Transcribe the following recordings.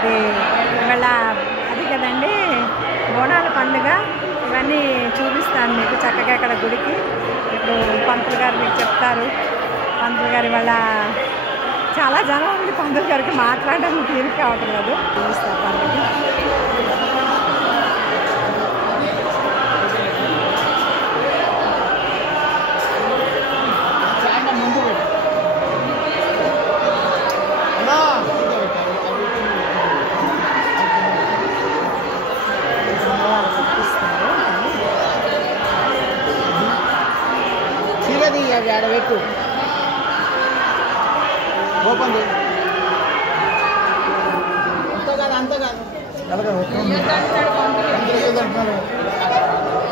అది ఇవాళ అది కదండి బోనాల పండుగ. ఇవన్నీ చూపిస్తాను మీకు చక్కగా ఇక్కడ గుడికి. ఇప్పుడు పంతులు గారు మీకు చెప్తారు. పంతులు గారు ఇవాళ చాలా జనం ఉంది. పంతులు గారికి మాట్లాడడానికి తీరిక కావటం లేదు. చూపిస్తారు పండుగ. పెట్టు ఓపెన్ అంత కాదు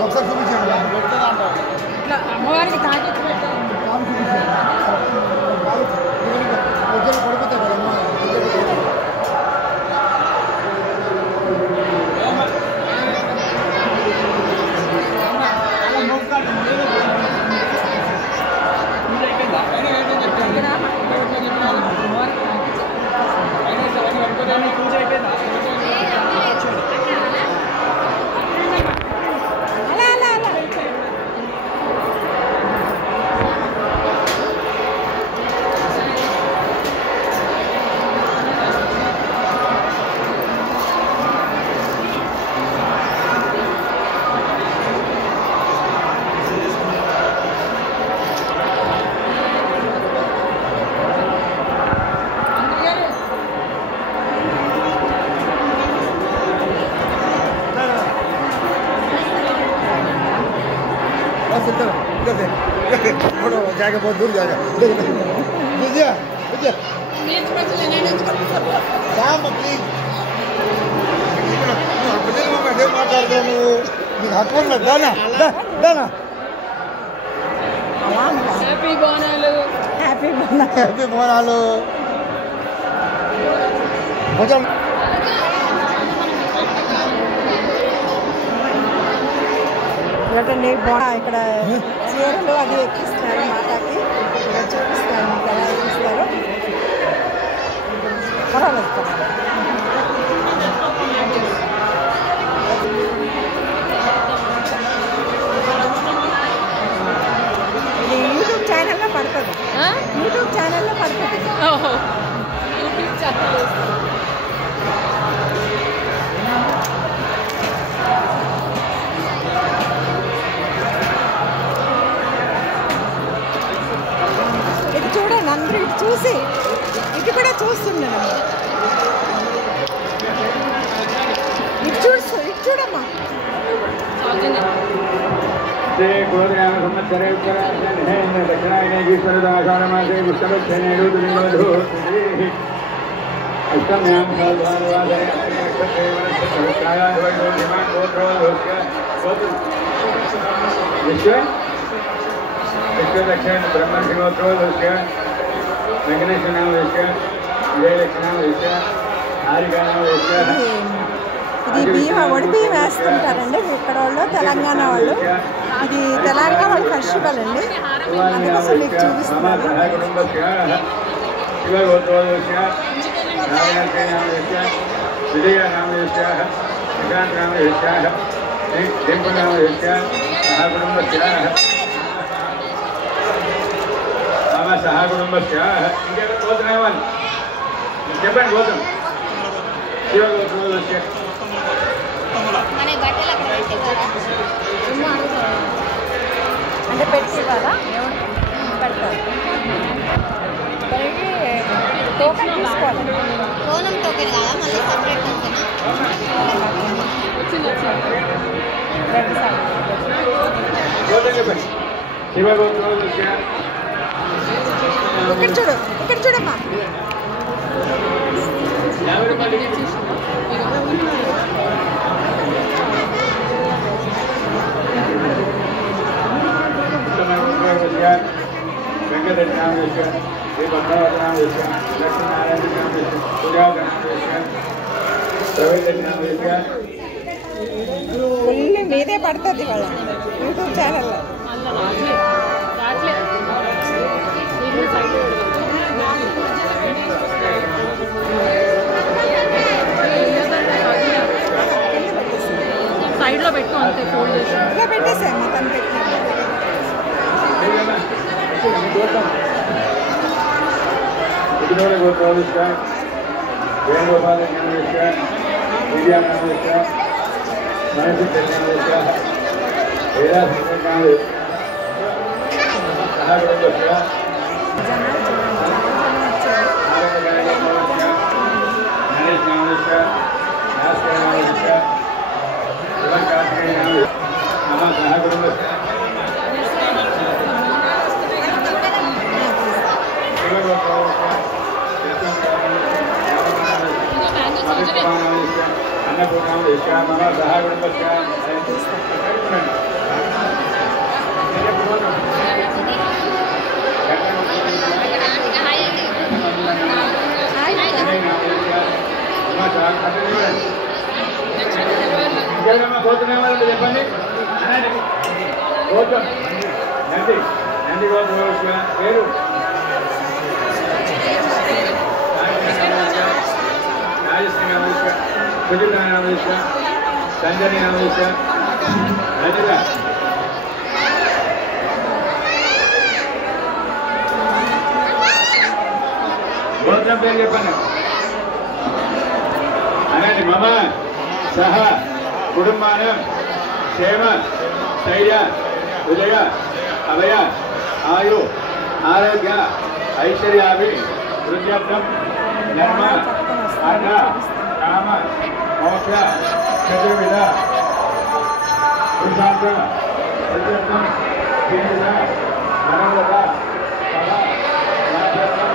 ఒకసారి చూపించాను అమ్మవారికి తాకెత్తి పెట్టారు. పడిపోతాయి కదమ్మా. जाके बहुत दूर जाएगा विजय विजय शाम प्लीज बैठे माట్లాడదా నువ్వు నీకు హక్కు ఉన్నది దానా దానా happy Bonalu happy Bonalu happy Bonalu కొంచెం ఏంటండి ఇక్కడ చీరలు అది ఎక్కిస్తారు మాతాకి. ఇక్కడ చూపిస్తారు మీకు ఎలా ఎక్కిస్తారు. పర్వాలేదు పర్వాలేదు. ఇది యూట్యూబ్ ఛానల్లో పడుతుంది. యూట్యూబ్ ఛానల్లో పడుతుంది. యూట్యూబ్ ఛానల్ చూడండి అందరూ ఇటు చూసి ఇటు కూడా చూస్తున్నాను. ఇటు చూడమ్మా. ब्रह्मसिंहोत्सव वेंकटेश नाम विजयलक्ष्मी ఇది బియ్యం ఒడి బియ్యం వేస్తుంటారండి ఇక్కడ వాళ్ళు, తెలంగాణ వాళ్ళు. ఇది తెలంగాణ వాళ్ళ ఫెస్టివల్ అండి, అందుకోసం మీకు చూపిస్తున్నారు. विजय नाम निशांत नाम टेम्पल नाम सहकुटुंब सहकुटुंब చెప్పండి గోత్రం శివగోత్రం అంటే పెట్టి కదా పెడతారు. టోకెన్ తీసుకోవాలి. కోనం టోకెన్ కాదా మళ్ళీ సపరేట్ టోకెనా? శివగోత్రం ఇక్కడ చూడు, ఇక్కడ చూడమ్మా. వెంకటేశ్వర నామ శ్రీ భద్రావతి నామ లక్ష్మీనారాయణ నామ సుజాత నామ ప్రవేశ నామ ఫుల్ మీదే పడుతుంది వాళ్ళ యూట్యూబ్ ఛానల్లో. Ignore Gotravishka, Venugopal Navishka, Vidya Navishka, Manasik Navishka, Veda Navishka, Sahagrandashka, Naresh Navishka, Naskar Navishka, Ivan Karthikeya Navishka, Nama Sahagrandashka, Shiva Gotravishka, Annapurnamishka, Mama Sahagrandashka, ఇంకేమన్నా పోతున్నాయి వాళ్ళంటే చెప్పండి గౌతమ్ నంది గౌతమ్ పేరు రాజశ్రీ నామేశ్వర సుజిత నామేశ్వర సంజని నామేశ్వర రజిత గోత్రం పేరు చెప్పండి అనండి మమ సహ కుటుంబానం క్షేమ స్థైర్య ఉదయ అభయ ఆయు ఆరోగ్య ఐశ్వర్యాభి వృద్ధ్యర్థం ధర్మ అన్న కామ మోక్ష చతుర్విధ పురుషార్థ వృద్ధ్యర్థం కేంద్ర మనోగత ఫల రాజ్యర్థం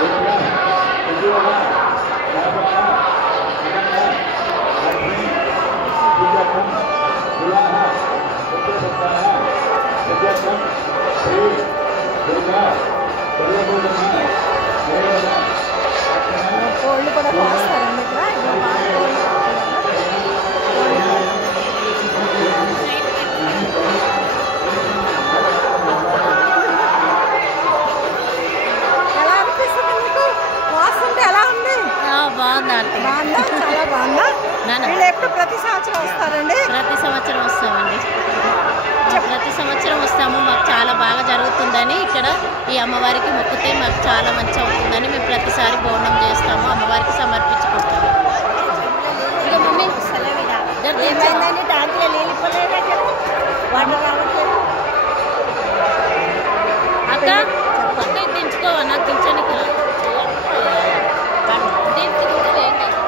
విద్య ఉద్యోగ వ్యాపార విద్యార్థం వివాహ ఉద్యోగ విద్యార్థం శ్రీ దుర్గా సర్వభూతమ దేవత కోళ్ళు కూడా కోస్తారండి ఇక్కడ ఎలా అనిపిస్తుంది మీకు వాస్తుంటే ఎలా ఉంది బాగుందా బాగుందా చాలా బాగుందా వీళ్ళు ఎప్పుడు ప్రతి సంవత్సరం వస్తారండి ప్రతి సంవత్సరం వస్తామండి ప్రతి సంవత్సరం వస్తాము మాకు చాలా బాగా జరుగుతుందని ఇక్కడ ఈ అమ్మవారికి మొక్కితే మాకు చాలా మంచి అవుతుందని మేము ప్రతిసారి బోనం చేస్తాము అమ్మవారికి సమర్పించుకుంటాము ఏమైందండి దాంట్లో నీళ్ళిపోలేదు వాటర్ రావట్లేదు అక్క అక్క దించుకోవా నాకు దించడానికి దీనికి కూడా ఏం కాదు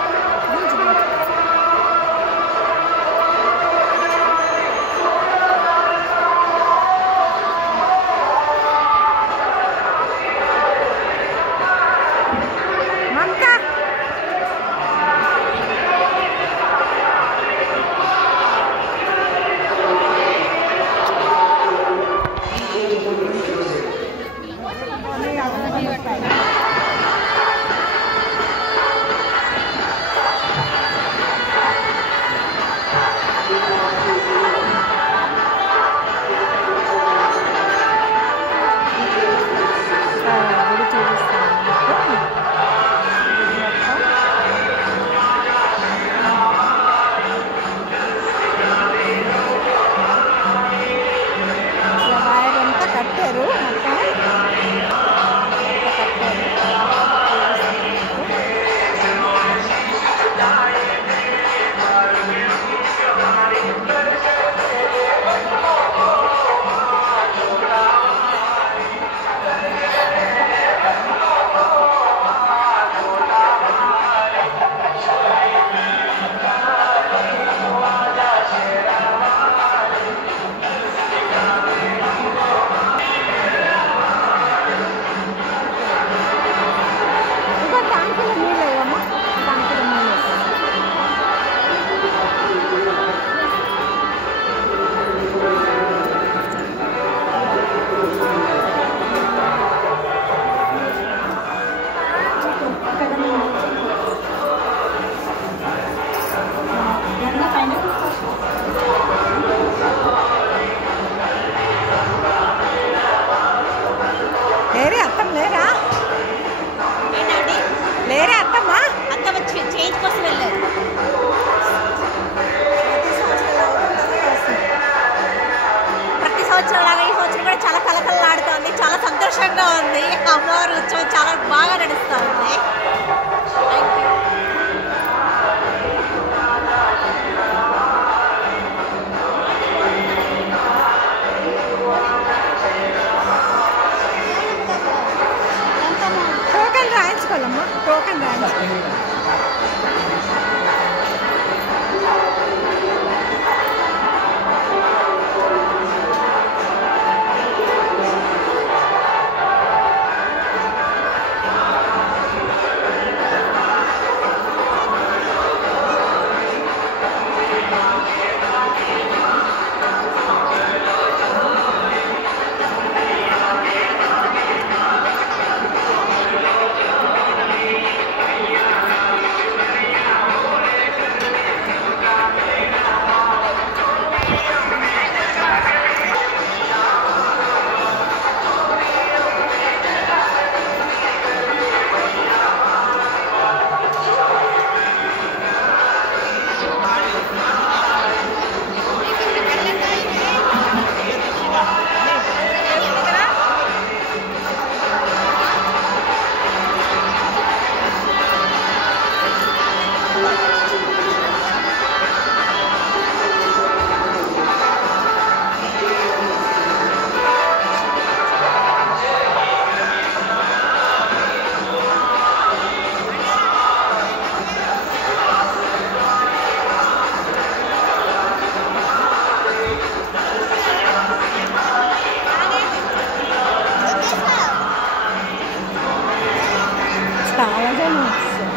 చాలా జనం వస్తారు.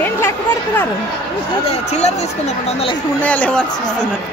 ఏం లెక్క పడుతున్నారు? అదే చిల్లర తీసుకున్నప్పుడు 100 ఉన్నాయా లేవా చూస్తున్నారు.